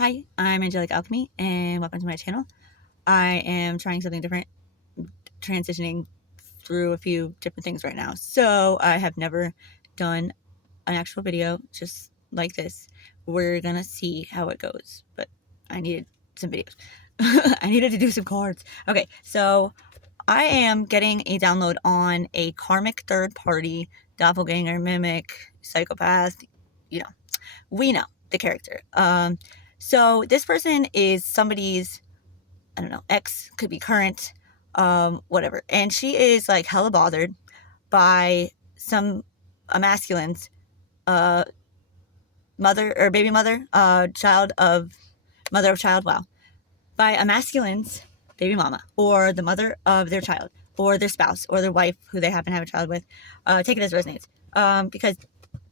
Hi, I'm Angelic Alchemy, and welcome to my channel. I am trying something different, transitioning through a few different things right now. So I have never done an actual video just like this. We're gonna see how it goes, but I needed some videos. I needed to do some cards. Okay, so I am getting a download on a karmic third party, doppelganger, mimic, psychopath. You know, we know the character. So this person is somebody's, I don't know, ex, could be current, whatever. And she is like hella bothered by some a masculine's mother or baby mother, mother of child, wow, by a masculine's baby mama or the mother of their child or their spouse or their wife who they happen to have a child with. Take it as resonates. Because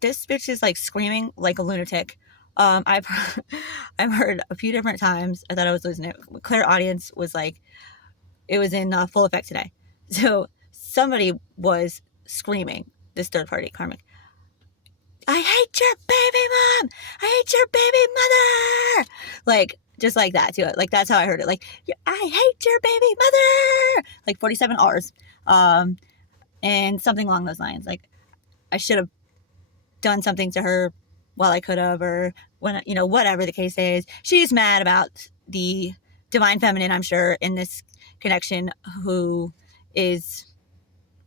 this bitch is like screaming like a lunatic. I've heard a few different times. I thought I was losing it. Claire audience was like, it was in full effect today. So somebody was screaming, this third party karmic, I hate your baby mom. I hate your baby mother. Like, just like that too. Like, that's how I heard it. Like, I hate your baby mother. Like 47 R's. And something along those lines. Like, I should have done something to her while I could have, or when, you know, whatever the case is. She's mad about the divine feminine, I'm sure, in this connection, who is,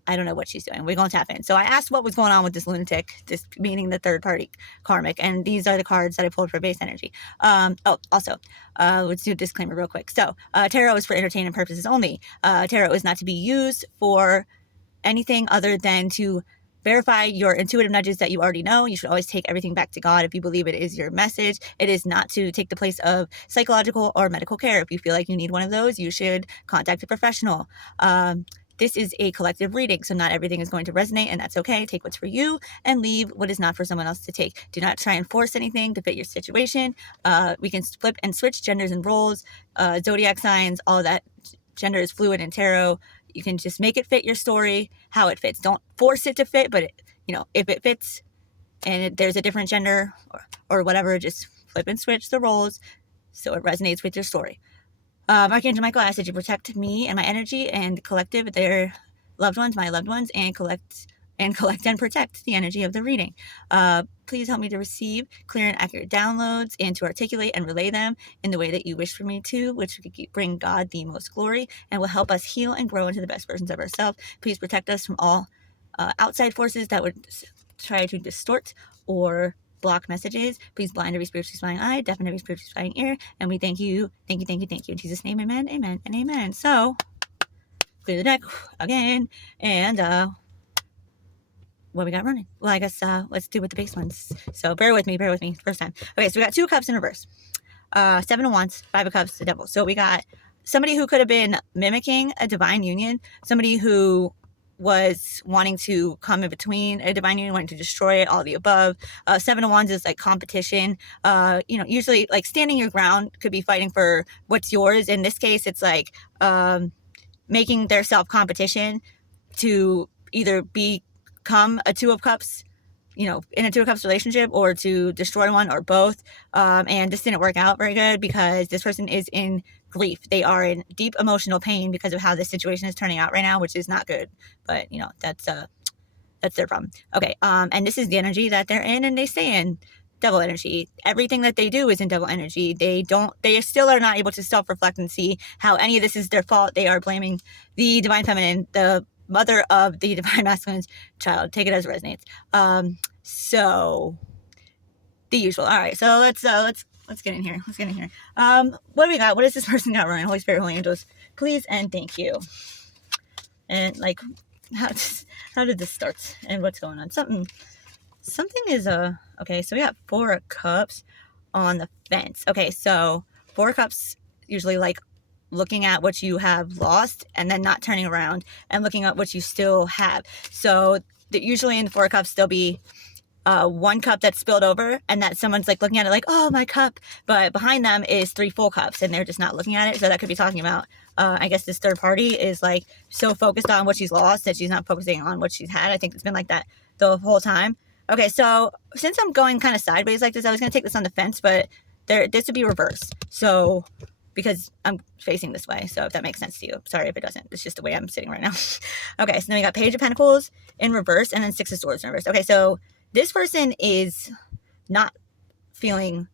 I don't know what she's doing. We're going to tap in. So I asked what was going on with this lunatic, this meaning the third party karmic, and these are the cards that I pulled for base energy. Also, let's do a disclaimer real quick. So tarot is for entertainment purposes only. Tarot is not to be used for anything other than to verify your intuitive nudges that you already know. You should always take everything back to God if you believe it is your message. It is not to take the place of psychological or medical care. If you feel like you need one of those, you should contact a professional. This is a collective reading, so not everything is going to resonate, and that's okay. Take what's for you and leave what is not for someone else to take. Do not try and force anything to fit your situation. We can flip and switch genders and roles, zodiac signs, all of that. Gender is fluid in tarot. You can just make it fit your story, how it fits. Don't force it to fit, but if it fits and there's a different gender or whatever, just flip and switch the roles so it resonates with your story. Archangel Michael, I ask that you protect me and my energy and the collective, their loved ones, my loved ones, and collect and protect the energy of the reading. Please help me to receive clear and accurate downloads and to articulate and relay them in the way that you wish for me to, which will bring God the most glory and will help us heal and grow into the best versions of ourselves. Please protect us from all outside forces that would try to distort or block messages. Please blind every spiritually spying eye, deafen every spiritually spying ear, and we thank you. In Jesus' name, amen, amen, and amen. So, clear the deck again, and what we got running? Well, I guess let's do with the base ones. So bear with me, first time. Okay, so we got 2 cups in reverse. 7 of Wands, 5 of Cups, the Devil. So we got somebody who could have been mimicking a divine union, somebody who was wanting to come in between a divine union, wanting to destroy it, all the above. 7 of Wands is like competition. Usually like standing your ground could be fighting for what's yours. In this case, it's like making their self competition to either become a 2 of Cups, in a 2 of Cups relationship, or to destroy one, or both. And this didn't work out very good because this person is in grief. They are in deep emotional pain because of how this situation is turning out right now, which is not good. But that's their problem. Okay. And this is the energy that they're in, and they stay in devil energy. Everything that they do is in devil energy. They still are not able to self-reflect and see how any of this is their fault. They are blaming the divine feminine, the mother of the divine masculine's child. Take it as it resonates. So the usual. All right. So let's get in here. What do we got? What does this person got running? Holy Spirit, Holy Angels, please and thank you. And like, how did this start? And what's going on? Something is okay. So we got 4 of Cups on the fence. Okay. So 4 of Cups usually like looking at what you have lost and then not turning around and looking at what you still have. So usually in the 4 of Cups, there'll be 1 cup that's spilled over, and that someone's like looking at it like, oh, my cup, but behind them is 3 full cups and they're just not looking at it. So that could be talking about I guess this third party is like so focused on what she's lost that she's not focusing on what she's had. I think it's been like that the whole time. Okay, so since I'm going kind of sideways like this, I was going to take this on the fence, but this would be reversed. So, because I'm facing this way, so if that makes sense to you. Sorry if it doesn't. It's just the way I'm sitting right now. Okay, so then we got Page of Pentacles in reverse and then Six of Swords in reverse. Okay, so this person is not feeling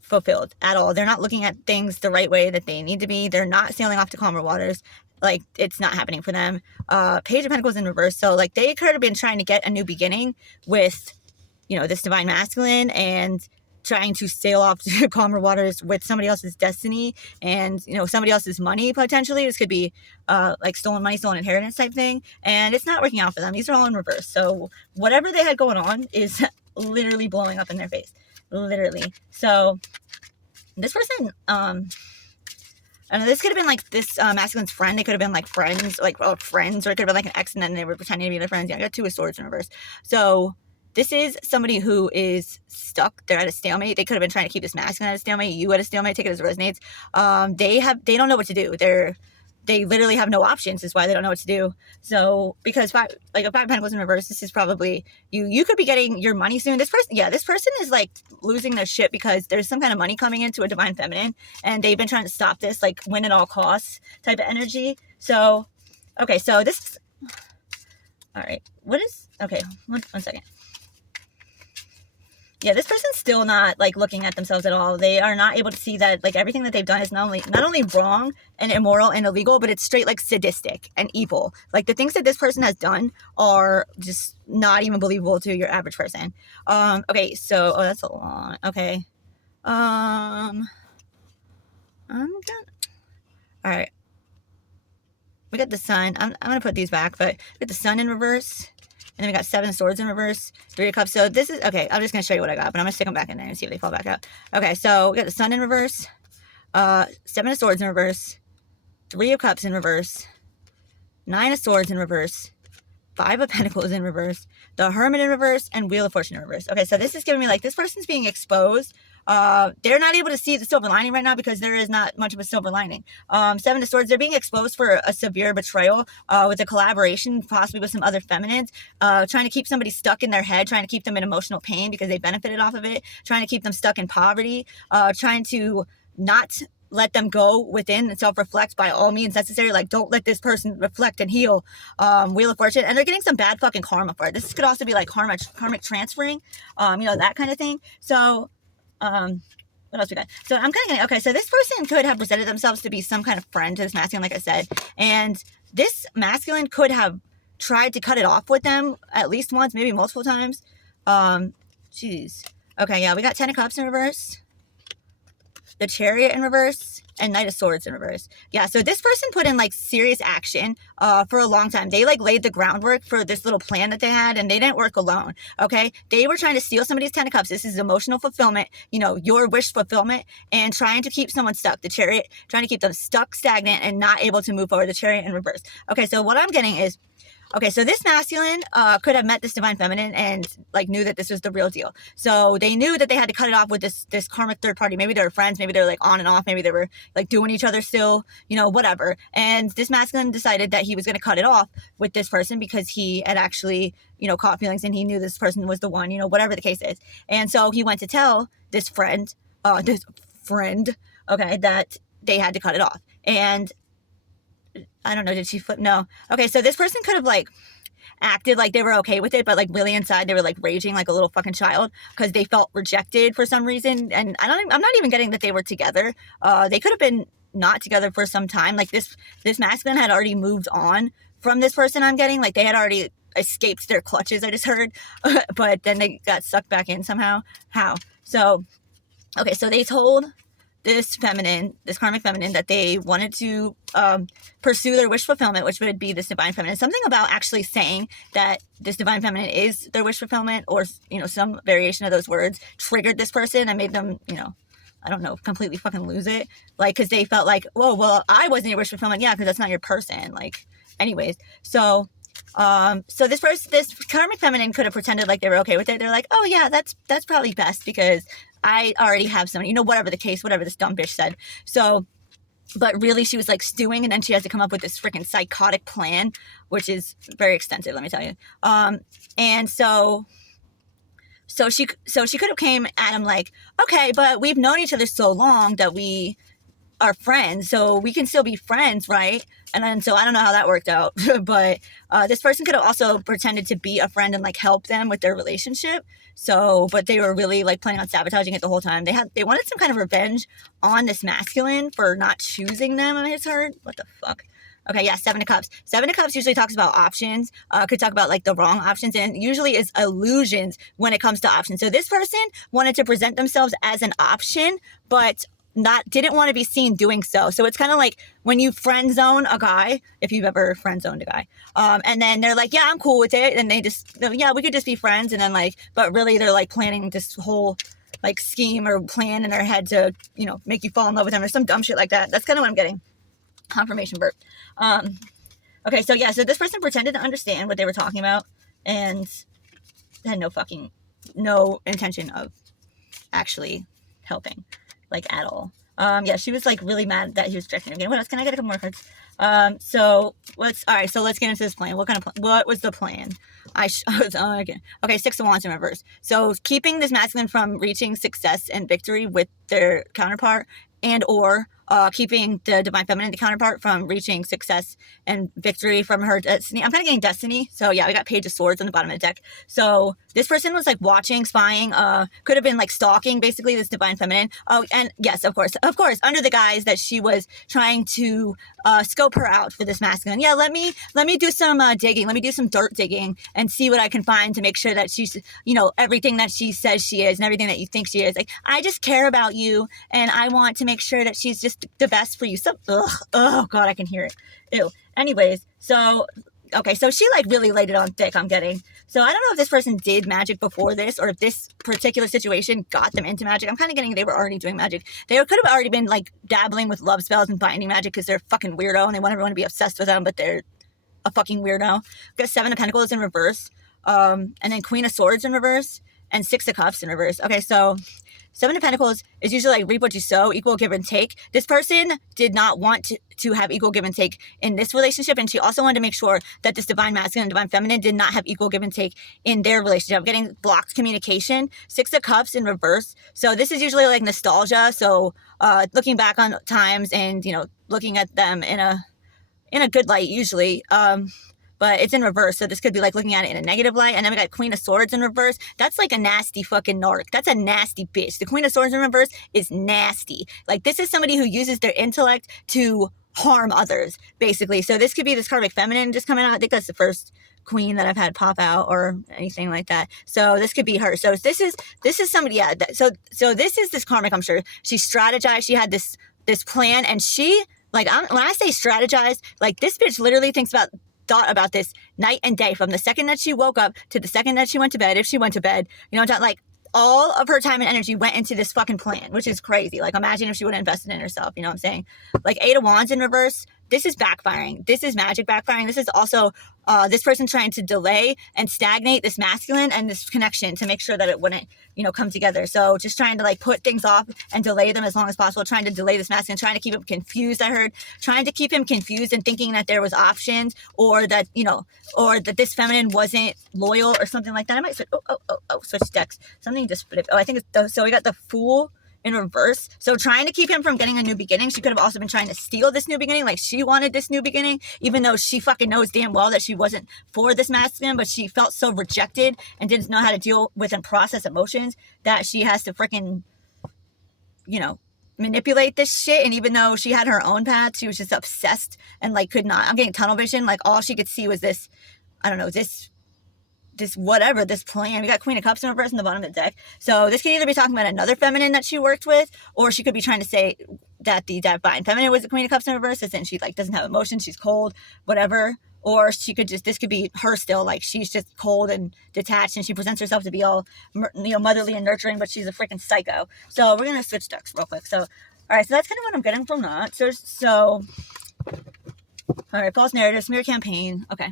fulfilled at all. They're not looking at things the right way that they need to be. They're not sailing off to calmer waters. Like, it's not happening for them. Page of Pentacles in reverse. So, like, they could have been trying to get a new beginning with, you know, this divine masculine and trying to sail off to calmer waters with somebody else's destiny and, you know, somebody else's money, potentially. This could be, like, stolen money, stolen inheritance type thing. And it's not working out for them. These are all in reverse. So, whatever they had going on is literally blowing up in their face. Literally. So, this person, I don't know, this could have been like this masculine's friend. They could have been like friends, friends, or it could have been like an ex and then they were pretending to be their friends. Yeah, I got Two of Swords in reverse. So this is somebody who is stuck. They're at a stalemate. They could have been trying to keep this masculine at a stalemate. You at a stalemate. Take it as it resonates. They don't know what to do. They literally have no options, is why they don't know what to do. So, because a Five of Pentacles in reverse, this is probably, you could be getting your money soon. This person is like losing their shit because there's some kind of money coming into a divine feminine and they've been trying to stop this, like win at all costs type of energy. So, okay, so this, all right, okay, one second. Yeah, this person's still not, like, looking at themselves at all. They are not able to see that, like, everything that they've done is not only wrong and immoral and illegal, but it's straight, like, sadistic and evil. Like, the things that this person has done are just not even believable to your average person. Okay, so, oh, that's a lot. Okay. I'm done. All right. We got the Sun. I'm going to put these back, but we got the Sun in reverse. And then we got Seven of Swords in reverse, Three of Cups. So this is, okay, I'm just going to show you what I got, but I'm going to stick them back in there and see if they fall back out. Okay, so we got the Sun in reverse, Seven of Swords in reverse, Three of Cups in reverse, Nine of Swords in reverse, Five of Pentacles in reverse, the Hermit in reverse, and Wheel of Fortune in reverse. Okay, so this is giving me, like, this person's being exposed. They're not able to see the silver lining right now because there is not much of a silver lining. Seven of Swords, they're being exposed for a severe betrayal, with a collaboration, possibly with some other feminines, trying to keep somebody stuck in their head, trying to keep them in emotional pain because they benefited off of it, trying to keep them stuck in poverty, trying to not let them go within and self-reflect by all means necessary. Like, don't let this person reflect and heal. Wheel of Fortune. And they're getting some bad fucking karma for it. This could also be like karmic transferring, you know, that kind of thing. So, what else we got? So I'm kind of getting, okay, so this person could have presented themselves to be some kind of friend to this masculine, like I said. And this masculine could have tried to cut it off with them at least once, maybe multiple times. Jeez. Okay, yeah, we got Ten of Cups in reverse, the Chariot in reverse, and Knight of Swords in reverse. Yeah, so this person put in, like, serious action for a long time. They, like, laid the groundwork for this little plan that they had, and they didn't work alone, okay? They were trying to steal somebody's Ten of Cups. This is emotional fulfillment, you know, your wish fulfillment, and trying to keep someone stuck. The Chariot, trying to keep them stuck, stagnant, and not able to move forward. The Chariot in reverse. Okay, so what I'm getting is, okay, so this masculine could have met this divine feminine and, like, knew that this was the real deal. So they knew that they had to cut it off with this karmic third party. Maybe they were friends. Maybe they were, like, on and off. Maybe they were, like, doing each other still, you know, whatever. And this masculine decided that he was going to cut it off with this person because he had actually, you know, caught feelings and he knew this person was the one, you know, whatever the case is. And so he went to tell this friend, okay, that they had to cut it off. And I don't know, did she flip? No. Okay, so this person could have, like, acted like they were okay with it, but, like, really inside they were, like, raging like a little fucking child because they felt rejected for some reason. And I'm not even getting that they were together. They could have been not together for some time. Like, this masculine had already moved on from this person, I'm getting. Like, they had already escaped their clutches, I just heard. But then they got sucked back in somehow. How? So, okay, so they told this karmic feminine, that they wanted to pursue their wish fulfillment, which would be this divine feminine. Something about actually saying that this divine feminine is their wish fulfillment, or, you know, some variation of those words triggered this person and made them, you know, I don't know, completely fucking lose it. Like, because they felt like, whoa, well, I wasn't your wish fulfillment. Yeah, because that's not your person. Like, anyways, so this karmic feminine could have pretended like they were okay with it. They're like, oh yeah, that's probably best because I already have someone, you know, whatever the case, whatever this dumb bitch said. So, but really she was, like, stewing, and then she has to come up with this freaking psychotic plan, which is very extensive, let me tell you. And so So she could have came at him like, okay, but we've known each other so long that we are friends, so we can still be friends, right? And then, so I don't know how that worked out, but this person could have also pretended to be a friend and like help them with their relationship. So, but they were really like planning on sabotaging it the whole time. They wanted some kind of revenge on this masculine for not choosing them. I mean, it's hard. What the fuck? Okay, yeah, Seven of Cups. Seven of Cups usually talks about options. Could talk about like the wrong options, and usually is illusions when it comes to options. So this person wanted to present themselves as an option, but didn't want to be seen doing so. So it's kind of like when you friend zone a guy, if you've ever friend zoned a guy, and then they're like, yeah, I'm cool with it, and yeah, we could just be friends, and then like, but really they're like planning this whole like scheme or plan in their head to, you know, make you fall in love with them or some dumb shit like that. That's kind of what I'm getting. Confirmation burp. Okay, so yeah, so this person pretended to understand what they were talking about and had no intention of actually helping, like, at all. Yeah, she was like really mad that he was rejecting her again. What else? Can I get a couple more cards? So let's get into this plan. What was the plan? Again. Okay, Six of Wands in reverse. So keeping this masculine from reaching success and victory with their counterpart, and or keeping the divine feminine, the counterpart, from reaching success and victory from her destiny. I'm kind of getting destiny. So yeah, we got Page of Swords on the bottom of the deck. So this person was like watching, spying, could have been like stalking basically this divine feminine. Oh, and yes, of course, under the guise that she was trying to scope her out for this masculine. Yeah, let me do some digging. Let me do some dirt digging and see what I can find to make sure that she's, you know, everything that she says she is and everything that you think she is. Like, I just care about you and I want to make sure that she's just the best for you. So, oh God, I can hear it. Ew. Anyways, so, okay, so she like really laid it on thick, I'm getting. So I don't know if this person did magic before this or if this particular situation got them into magic. I'm kind of getting they were already doing magic. They could have already been like dabbling with love spells and binding magic because they're a fucking weirdo and they want everyone to be obsessed with them, but they're a fucking weirdo. We've got Seven of Pentacles in reverse, and then Queen of Swords in reverse, and Six of Cups in reverse. Okay, so Seven of Pentacles is usually like reap what you sow, equal give and take. This person did not want to have equal give and take in this relationship, and she also wanted to make sure that this divine masculine and divine feminine did not have equal give and take in their relationship. I'm getting blocked communication. Six of Cups in reverse. So this is usually like nostalgia. So looking back on times and, you know, looking at them in a good light usually. But it's in reverse, so this could be like looking at it in a negative light. And then we got Queen of Swords in reverse. That's like a nasty fucking narc. That's a nasty bitch. The Queen of Swords in reverse is nasty. Like, this is somebody who uses their intellect to harm others, basically. So this could be this karmic feminine just coming out. I think that's the first queen that I've had pop out or anything like that. So this could be her. So this is somebody, yeah. So this is this karmic, I'm sure. She strategized. She had this plan, and she, like, when I say strategized, like, this bitch literally thought about this night and day, from the second that she woke up to the second that she went to bed, if she went to bed, you know, like, all of her time and energy went into this fucking plan, which is crazy. Like, imagine if she would have invested in herself, you know what I'm saying? Like, Eight of Wands in reverse, this is backfiring. This is magic backfiring. This is also this person trying to delay and stagnate this masculine and this connection to make sure that it wouldn't, you know, come together. So just trying to like put things off and delay them as long as possible, trying to delay this masculine, trying to keep him confused. I heard trying to keep him confused and thinking that there was options, or that, you know, or that this feminine wasn't loyal or something like that. I might switch, switch decks. Something just, I think it's, so we got the Fool in reverse. So trying to keep him from getting a new beginning. She could have also been trying to steal this new beginning. Like, she wanted this new beginning, even though she fucking knows damn well that she wasn't for this masculine, but she felt so rejected and didn't know how to deal with and process emotions that she has to freaking, you know, manipulate this shit. And even though she had her own path, she was just obsessed and like could not, I'm getting tunnel vision. Like, all she could see was this, I don't know, this plan. We got Queen of Cups in reverse in the bottom of the deck. So this could either be talking about another feminine that she worked with, or she could be trying to say that the divine feminine was the Queen of Cups in reverse, and she like doesn't have emotions, she's cold, whatever. Or she could just, this could be her still, like, she's just cold and detached, and she presents herself to be all, you know, motherly and nurturing, but she's a freaking psycho. So we're gonna switch decks real quick. So all right, so that's kind of what I'm getting from that. So all right, false narrative, smear campaign. Okay.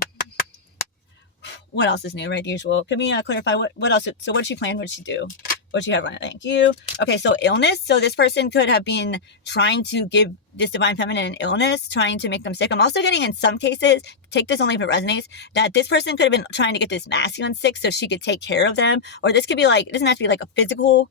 What else is new, right? The usual. Can we clarify what else? So what did she plan? What did she do? What you have on it? Thank you. Okay, so illness. So this person could have been trying to give this divine feminine an illness, trying to make them sick. I'm also getting in some cases, take this only if it resonates, that this person could have been trying to get this masculine sick so she could take care of them. Or this could be like, it doesn't have to be like a physical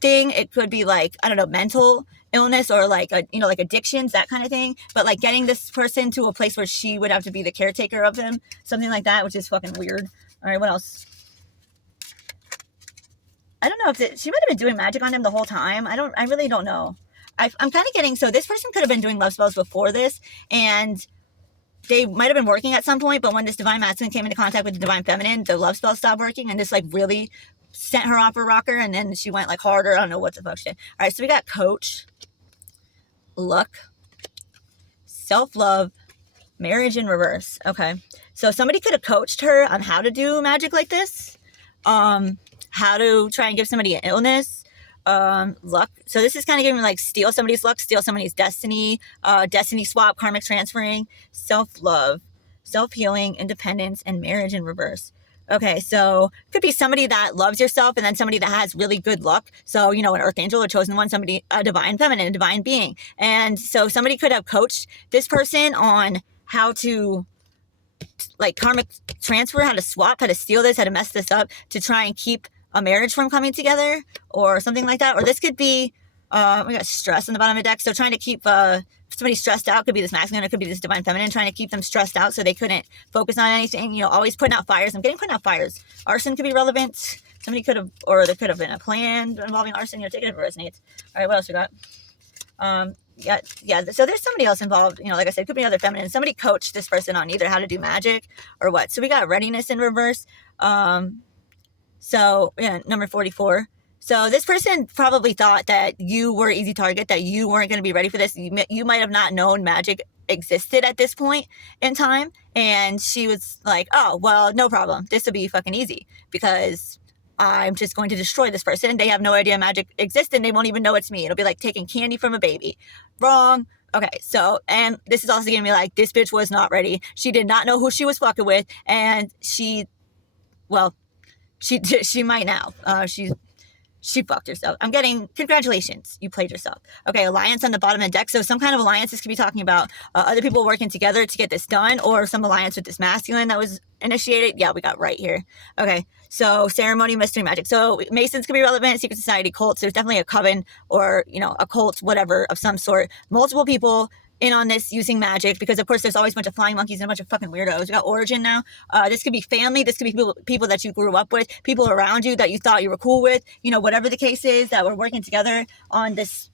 thing. It could be like, I don't know, mental illness or like, like addictions, that kind of thing. But like getting this person to a place where she would have to be the caretaker of them, something like that, which is fucking weird. All right, what else? I don't know if she might have been doing magic on him the whole time. I really don't know. I'm kind of getting, so this person could have been doing love spells before this, and they might have been working at some point, but when this divine masculine came into contact with the divine feminine, the love spell stopped working, and this like really sent her off her rocker, and then she went like harder. I don't know what the fuck she did. All right, so we got coach, luck, self-love, marriage in reverse. Okay, so somebody could have coached her on how to do magic like this. How to try and give somebody an illness, luck. So this is kind of giving me like steal somebody's luck, steal somebody's destiny, destiny swap, karmic transferring, self-love, self-healing, independence, and marriage in reverse. Okay, so it could be somebody that loves yourself and then somebody that has really good luck. So, an earth angel, a chosen one, somebody, a divine feminine, a divine being. And so somebody could have coached this person on how to like karmic transfer, how to swap, how to steal this, how to mess this up to try and keep a marriage from coming together or something like that. Or this could be, we got stress on the bottom of the deck. So trying to keep somebody stressed out, could be this masculine, it could be this divine feminine, trying to keep them stressed out so they couldn't focus on anything, always putting out fires. I'm getting putting out fires. Arson could be relevant. Somebody could have, or there could have been a plan involving arson, take it if it resonates. All right, what else we got? Yeah. So there's somebody else involved, like I said, it could be another feminine. Somebody coached this person on either how to do magic or what. So we got readiness in reverse. So yeah, number 44. So this person probably thought that you were easy target, that you weren't going to be ready for this. You might have not known magic existed at this point in time. And she was like, oh, well, no problem. This will be fucking easy because I'm just going to destroy this person. They have no idea magic exists and they won't even know it's me. It'll be like taking candy from a baby. Wrong. Okay, so, and this is also giving me like, this bitch was not ready. She did not know who she was fucking with. And she might now. She fucked herself. I'm getting, congratulations, you played yourself. Okay, alliance on the bottom of the deck. So some kind of alliance. This could be talking about other people working together to get this done, or some alliance with this masculine that was initiated. Yeah, we got right here. Okay, so ceremony, mystery, magic. So Masons could be relevant, secret society, cults. There's definitely a coven or, a cult, whatever, of some sort. Multiple people in on this using magic, because of course there's always a bunch of flying monkeys and a bunch of fucking weirdos. We got origin now. This could be family. This could be people that you grew up with, people around you that you thought you were cool with, whatever the case is, that were working together on this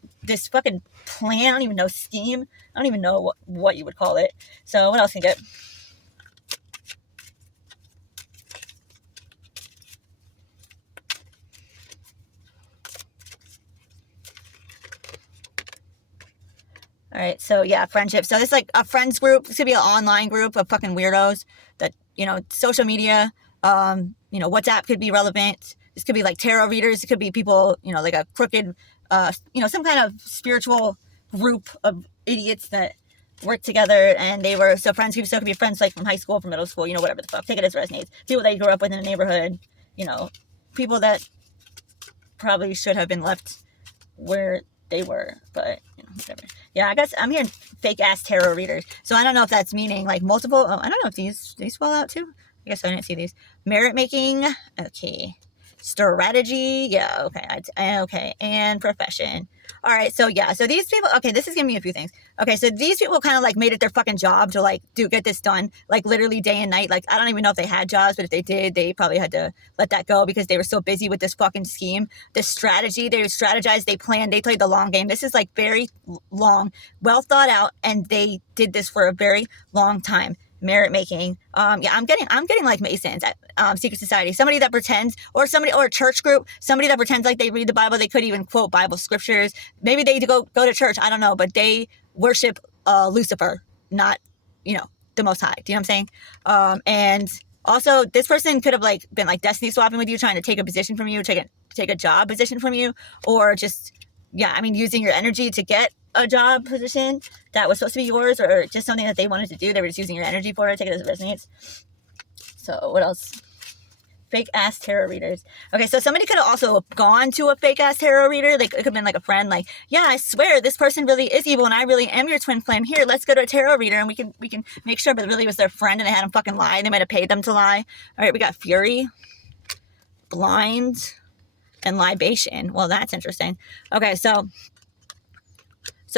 fucking plan. I don't even know, scheme. I don't even know what you would call it. So what else can you get? All right, so yeah, friendship. So this is like a friends group. This could be an online group of fucking weirdos that, social media, WhatsApp could be relevant. This could be like tarot readers. It could be people, like a crooked, some kind of spiritual group of idiots that work together, and they were, so friends could be friends like from high school, from middle school, whatever the fuck. Take it as resonates. People that you grew up with in the neighborhood, people that probably should have been left where they were, but whatever. Yeah, I guess I'm hearing fake ass tarot readers. So I don't know if that's meaning like multiple. Oh, I don't know if these fall out too. I guess I didn't see these. Merit making. Okay. Strategy. Yeah. Okay. Okay. And profession. All right. So yeah. So these people. Okay. This is giving me a few things. Okay. So these people kind of like made it their fucking job to like get this done, like literally day and night. Like I don't even know if they had jobs, but if they did, they probably had to let that go because they were so busy with this fucking scheme, this strategy. They strategized, they planned, they played the long game. This is like very long, well thought out, and they did this for a very long time. Merit making. Yeah, I'm getting like Masons at secret society. Somebody that pretends, or a church group, somebody that pretends like they read the Bible. They could even quote Bible scriptures. Maybe they go to church. I don't know, but they worship Lucifer, not the Most High. Do you know what I'm saying? And also, this person could have like been like destiny swapping with you, trying to take a position from you, take a job position from you, or just using your energy to get a job position that was supposed to be yours, or just something that they wanted to do. They were just using your energy for it. Take it as it resonates. So what else? fake ass tarot readers. Okay, so somebody could have also gone to a fake ass tarot reader. Like, it could have been like a friend, like, yeah, I swear this person really is evil and I really am your twin flame. Here, let's go to a tarot reader and we can make sure, but it really was their friend and they had them fucking lie. They might have paid them to lie. All right, we got fury, blind, and libation. Well, that's interesting. Okay, so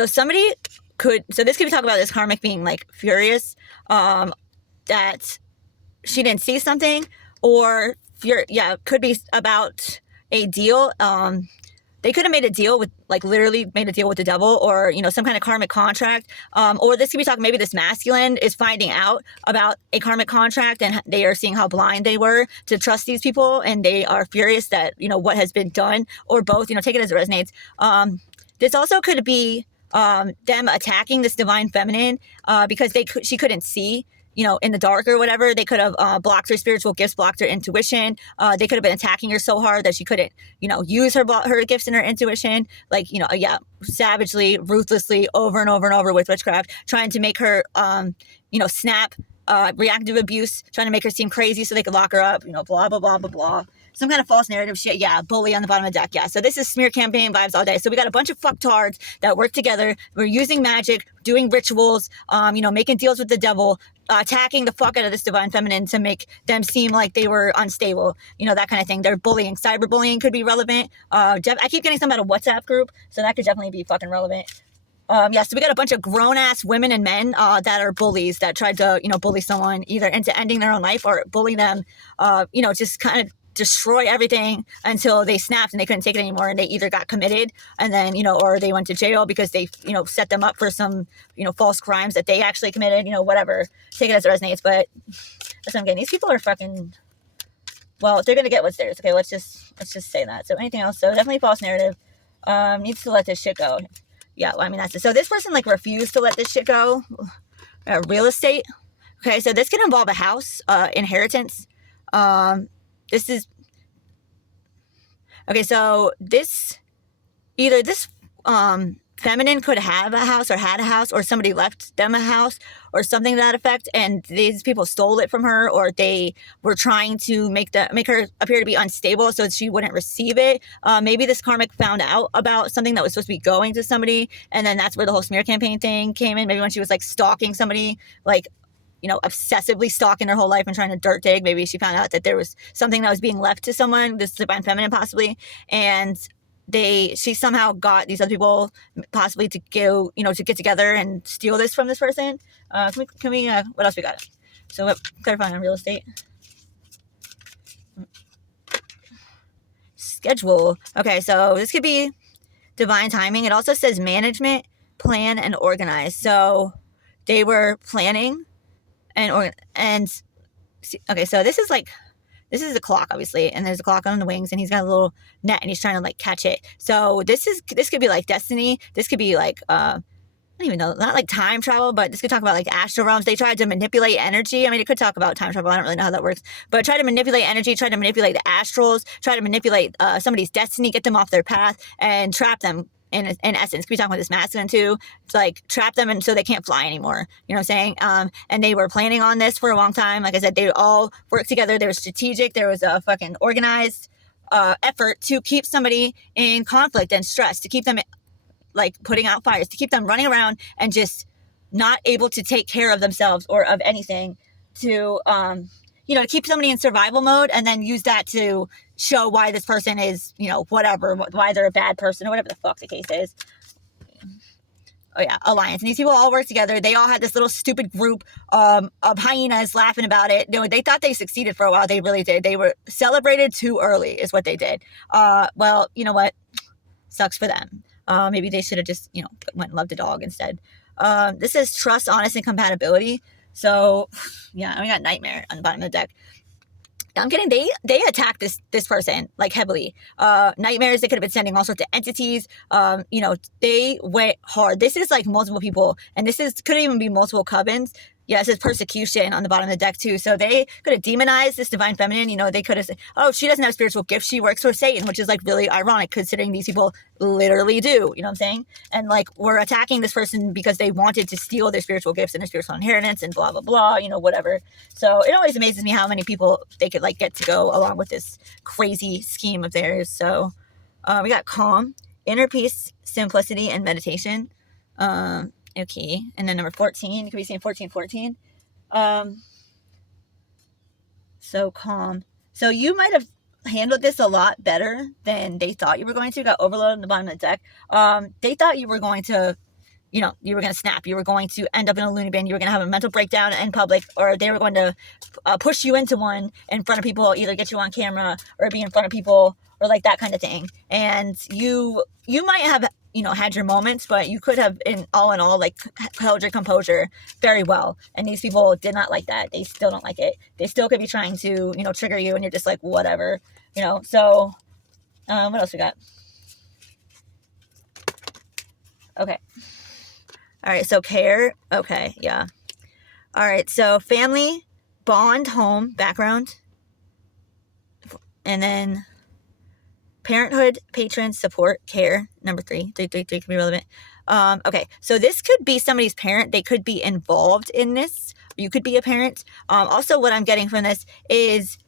somebody could, so this could be talking about this karmic being like furious, that she didn't see something, or could be about a deal. They could have made a deal with, like, literally made a deal with the devil, or, you know, some kind of karmic contract. Or this could be talking, maybe this masculine is finding out about a karmic contract and they are seeing how blind they were to trust these people, and they are furious that, you know, what has been done, or both, you know, take it as it resonates. This also could be them attacking this divine feminine because she couldn't see, you know, in the dark or whatever. They could have blocked her spiritual gifts, blocked her intuition. They could have been attacking her so hard that she couldn't, you know, use her gifts and her intuition, like, you know, savagely, ruthlessly, over and over and over with witchcraft, trying to make her, you know, snap, reactive abuse, trying to make her seem crazy so they could lock her up, you know, blah, blah, blah, blah, blah. Some kind of false narrative shit. Yeah, bully on the bottom of the deck. Yeah, so this is smear campaign vibes all day. So we got a bunch of fucktards that work together. We're using magic, doing rituals, you know, making deals with the devil, attacking the fuck out of this divine feminine to make them seem like they were unstable. You know, that kind of thing. They're bullying. Cyberbullying could be relevant. I keep getting some out of WhatsApp group, so that could definitely be fucking relevant. So we got a bunch of grown-ass women and men that are bullies that tried to, you know, bully someone either into ending their own life or bully them, you know, just kind of destroy everything until they snapped and they couldn't take it anymore, and they either got committed and then, you know, or they went to jail because they, you know, set them up for some, you know, false crimes that they actually committed, you know, whatever. Take it as it resonates, but that's what I'm getting. These people are fucking, well, they're gonna get what's theirs. Okay, let's just say that. So anything else? So definitely false narrative. Needs to let this shit go. Yeah, well, I mean, that's it. So this person, like, refused to let this shit go. Real estate. Okay, so this can involve a house, inheritance. This is, okay, so either this feminine could have a house or had a house, or somebody left them a house or something to that effect, and these people stole it from her, or they were trying to make her appear to be unstable so she wouldn't receive it. Maybe this karmic found out about something that was supposed to be going to somebody, and then that's where the whole smear campaign thing came in. Maybe when she was, like, stalking somebody, like, you know, obsessively stalking their whole life and trying to dirt dig. Maybe she found out that there was something that was being left to someone, this divine feminine possibly, and she somehow got these other people possibly to go, you know, to get together and steal this from this person. Can we what else we got? So clarifying on real estate. Schedule. Okay, so this could be divine timing. It also says management, plan, and organize. So they were planning okay, so this is a clock, obviously, and there's a clock on the wings, and he's got a little net, and he's trying to, like, catch it. So this could be like destiny. This could be like I don't even know, not like time travel, but this could talk about, like, astral realms. They tried to manipulate energy. I mean, it could talk about time travel. I don't really know how that works, but try to manipulate energy, try to manipulate the astrals, try to manipulate somebody's destiny, get them off their path, and trap them. In essence, could be talking about this masculine too, to, like, trap them and so they can't fly anymore. You know what I'm saying? And they were planning on this for a long time. Like I said, they all worked together. They were strategic. There was a fucking organized effort to keep somebody in conflict and stress, to keep them, like, putting out fires, to keep them running around and just not able to take care of themselves or of anything, to you know, to keep somebody in survival mode, and then use that to show why this person is, you know, whatever, why they're a bad person or whatever the fuck the case is. Oh yeah, alliance. And these people all work together. They all had this little stupid group of hyenas laughing about it. You know, they thought they succeeded for a while. They really did. They were celebrated too early is what they did. Well, you know what? Sucks for them. Maybe they should have just, you know, went and loved a dog instead. This is trust, honest, and compatibility. So, yeah, we got nightmare on the bottom of the deck. I'm kidding. They attacked this person, like, heavily. Nightmares. They could have been sending all sorts of entities. You know, they went hard. This is, like, multiple people, and could even be multiple covens. Yeah, it says persecution on the bottom of the deck too. So they could have demonized this divine feminine. You know, they could have said, oh, she doesn't have spiritual gifts. She works for Satan, which is like really ironic considering these people literally do. You know what I'm saying? And like we're attacking this person because they wanted to steal their spiritual gifts and their spiritual inheritance and blah, blah, blah, you know, whatever. So it always amazes me how many people they could like get to go along with this crazy scheme of theirs. So we got calm, inner peace, simplicity, and meditation. Okay, and then number 14, you could be seeing 1414. So calm. So you might have handled this a lot better than they thought you were going to. Got overloaded on the bottom of the deck. They thought you were going to, you know, you were going to snap. You were going to end up in a loony bin. You were going to have a mental breakdown in public, or they were going to push you into one in front of people, either get you on camera or be in front of people, or like that kind of thing. And you might have, you know, had your moments, but you could have, in all, like held your composure very well. And these people did not like that. They still don't like it. They still could be trying to, you know, trigger you, and you're just like, whatever, you know. So, what else we got? Okay. All right. So care. Okay. Yeah. All right. So family, bond, home, background, and then parenthood, patrons, support, care. Number 3 can be relevant. Okay, so this could be somebody's parent. They could be involved in this. You could be a parent. Also, what I'm getting from this is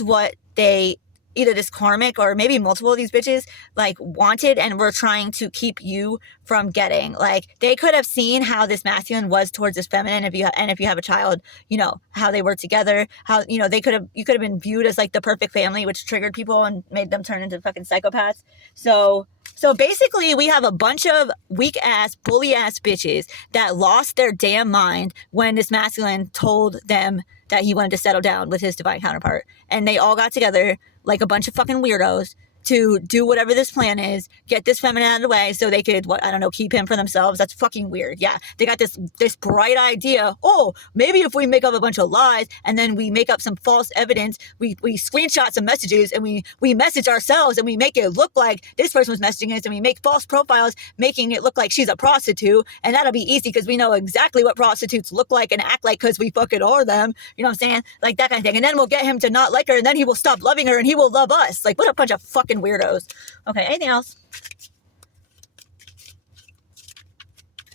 what they, either this karmic or maybe multiple of these bitches, like wanted and were trying to keep you from getting. Like they could have seen how this masculine was towards this feminine. If you have a child, you know how they were together. How, you know, you could have been viewed as like the perfect family, which triggered people and made them turn into fucking psychopaths. So basically, we have a bunch of weak ass, bully ass bitches that lost their damn mind when this masculine told them that he wanted to settle down with his divine counterpart, and they all got together like a bunch of fucking weirdos to do whatever this plan is, get this feminine out of the way so they could, keep him for themselves. That's fucking weird. Yeah, they got this bright idea. Oh, maybe if we make up a bunch of lies and then we make up some false evidence, we screenshot some messages and we message ourselves and we make it look like this person was messaging us, and we make false profiles making it look like she's a prostitute, and that'll be easy because we know exactly what prostitutes look like and act like because we fucking are them. You know what I'm saying? Like that kind of thing. And then we'll get him to not like her, and then he will stop loving her and he will love us. Like, what a bunch of fucking weirdos. Okay, anything else?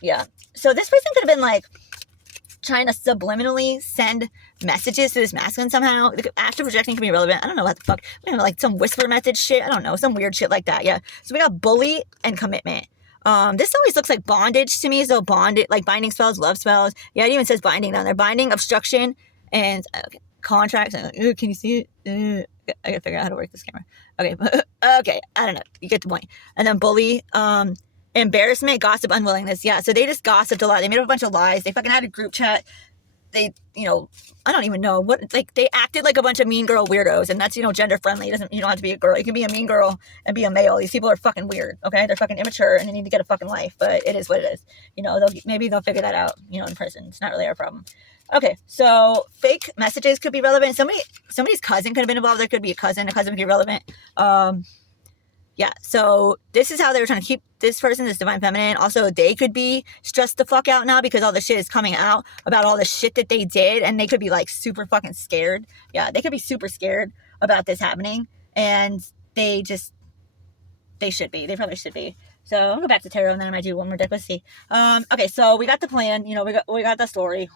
Yeah. So this person could have been like trying to subliminally send messages to this masculine somehow. Astral projecting can be relevant. I don't know what the fuck. Like some whisper message shit. I don't know. Some weird shit like that. Yeah. So we got bully and commitment. This always looks like bondage to me. So bonded, like binding spells, love spells. Yeah, it even says binding down there. Binding, obstruction, and contracts. Can you see it? I gotta figure out how to work this camera. Okay. Okay. I don't know. You get the point. And then bully, embarrassment, gossip, unwillingness. Yeah. So they just gossiped a lot. They made up a bunch of lies. They fucking had a group chat. They, I don't even know what, like they acted like a bunch of mean girl weirdos, and that's, gender friendly. You don't have to be a girl. You can be a mean girl and be a male. These people are fucking weird. Okay. They're fucking immature and they need to get a fucking life, but it is what it is. Maybe they'll figure that out, in person. It's not really our problem. Okay, so fake messages could be relevant. Somebody's cousin could have been involved. There could be a cousin could be relevant. Yeah, so this is how they were trying to keep this person, this divine feminine. Also, they could be stressed the fuck out now because all the shit is coming out about all the shit that they did, and they could be like super fucking scared. Yeah, they could be super scared about this happening, and they should be. They probably should be. So I'm gonna go back to tarot, and then I might do one more deck. Let's see. Okay, so we got the plan. We got the story.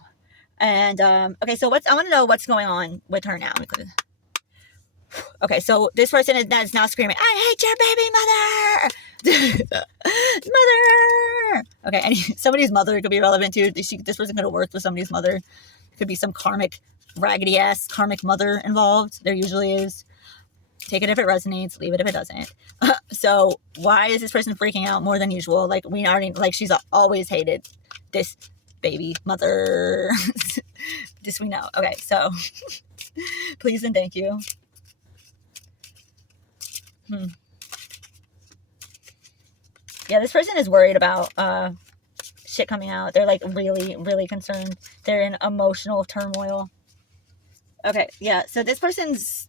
And, okay, so I want to know what's going on with her now. Okay, so this person is now screaming, I hate your baby mother! Mother! Okay, and somebody's mother could be relevant too. This person could have worked with somebody's mother. It could be some karmic, raggedy-ass karmic mother involved. There usually is. Take it if it resonates, leave it if it doesn't. So why is this person freaking out more than usual? Like, she's always hated this baby mother. This we know. Okay, so please and thank you. Yeah, this person is worried about shit coming out. They're like really, really concerned. They're in emotional turmoil. Okay, yeah. So this person is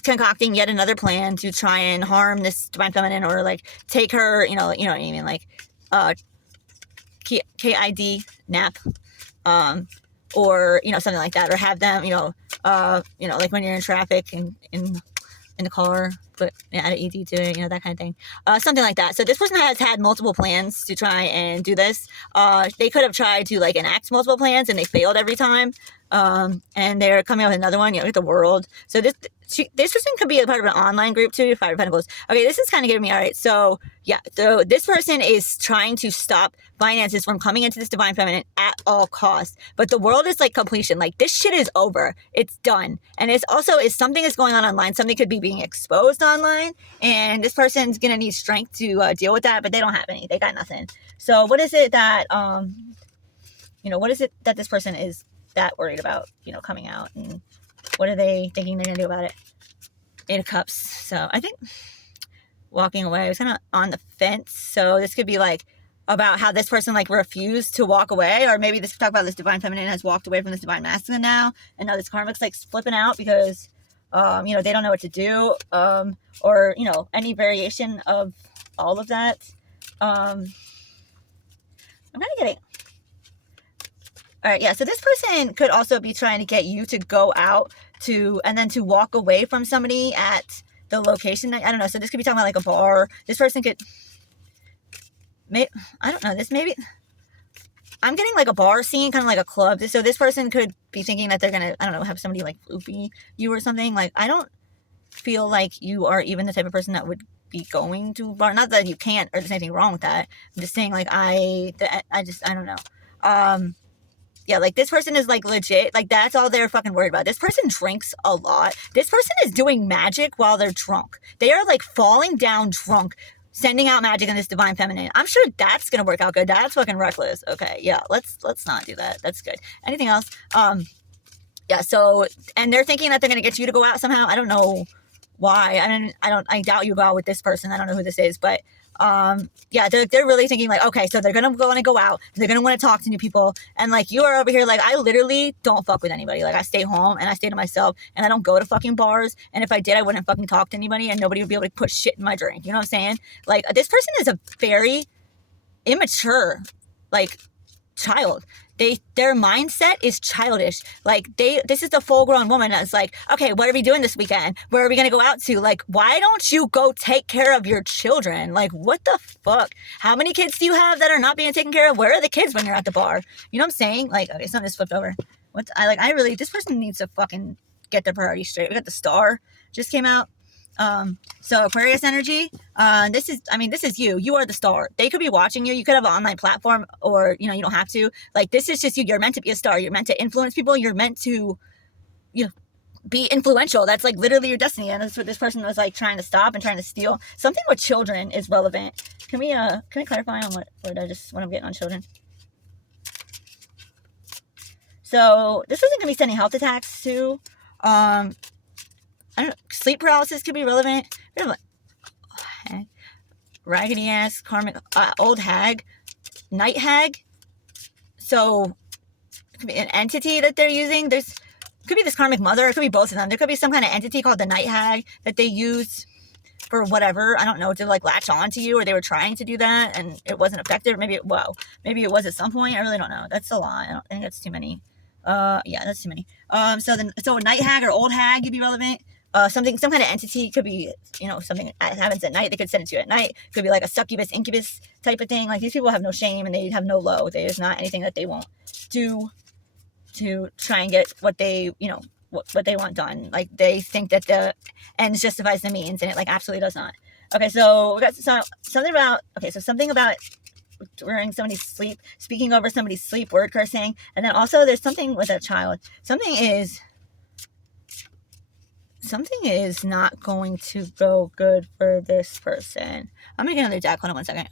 concocting yet another plan to try and harm this divine feminine, or like take her, you know what I mean, like KID nap, or, you know, something like that, or have them, you know, like when you're in traffic and in the car, but add an ED to it, you know, that kind of thing. Something like that. So this person has had multiple plans to try and do this. They could have tried to like enact multiple plans and they failed every time. And they're coming up with another one, you know, with the world. So this person could be a part of an online group too, Five of Pentacles. Okay, this is kind of giving me, all right, so yeah, so this person is trying to stop finances from coming into this divine feminine at all costs. But the world is like completion. Like this shit is over. It's done. And it's also, if something is going on online, something could be being exposed online, and this person's gonna need strength to deal with that, but they don't have any. They got nothing. So what is it that, you know, what is it that this person is that worried about, you know, coming out, and what are they thinking they're gonna do about it? Eight of Cups. So I think walking away, I was kind of on the fence. So this could be like about how this person like refused to walk away, or maybe this could talk about this divine feminine has walked away from this divine masculine now, and now this karmic's like flipping out because you know, they don't know what to do, or, you know, any variation of all of that. I'm kind of getting, all right, yeah, so this person could also be trying to get you to go out to, and then to walk away from somebody at the location. I don't know, so this could be talking about like a bar. This person could, I don't know, this maybe, I'm getting like a bar scene, kind of like a club. So this person could be thinking that they're gonna, I don't know, have somebody like floopy you or something. Like, I don't feel like you are even the type of person that would be going to a bar. Not that you can't, or there's anything wrong with that. I'm just saying, like, I don't know. Yeah, like this person is like legit, like that's all they're fucking worried about. This person drinks a lot. This person is doing magic while they're drunk. They are like falling down drunk, sending out magic in this divine feminine. I'm sure that's gonna work out good. That's fucking reckless. Okay, yeah, let's not do that. That's good. Anything else? Yeah, so, and they're thinking that they're gonna get you to go out somehow. I don't know why. I doubt you go out with this person. I don't know who this is, but yeah, they're really thinking like, okay, so they're gonna want to go out, they're gonna want to talk to new people, and like you are over here like, I literally don't fuck with anybody. Like I stay home and I stay to myself, and I don't go to fucking bars, and if I did, I wouldn't fucking talk to anybody, and nobody would be able to put shit in my drink. You know what I'm saying? Like this person is a very immature like child. Their mindset is childish. Like this is the full grown woman that's like, okay, what are we doing this weekend? Where are we gonna go out to? Like, why don't you go take care of your children? Like, what the fuck? How many kids do you have that are not being taken care of? Where are the kids when you're at the bar? You know what I'm saying? Like, okay, something just flipped over. This person needs to fucking get their priorities straight. We got the Star just came out. So Aquarius energy, this is you are the star. They could be watching you. You could have an online platform, or, you know, you don't have to, like, this is just you. You're meant to be a star. You're meant to influence people. You're meant to, you know, be influential. That's like literally your destiny. And that's what this person was like trying to stop and trying to steal. Something with children is relevant. Can we clarify on what I'm getting on children? So this isn't gonna be sending health attacks too. I don't know, sleep paralysis could be relevant. Raggedy ass karmic old hag, night hag. So it could be an entity that they're using. Could be this karmic mother. It could be both of them. There could be some kind of entity called the night hag that they use for whatever, I don't know, to like latch on to you, or they were trying to do that and it wasn't effective. Maybe it was at some point. I really don't know. That's a lot. I think that's too many. Yeah, that's too many. So night hag or old hag could be relevant. Some kind of entity could be, you know, something that happens at night. They could send it to you at night. Could be like a succubus, incubus type of thing. Like these people have no shame and they have no low. There's not anything that they won't do to try and get what they, you know, what they want done. Like they think that the ends justifies the means, and it like absolutely does not. Okay, so we got something about during somebody's sleep, speaking over somebody's sleep, word cursing, and then also there's something with a child. Something is not going to go good for this person. I'm gonna get another deck. Hold on one second.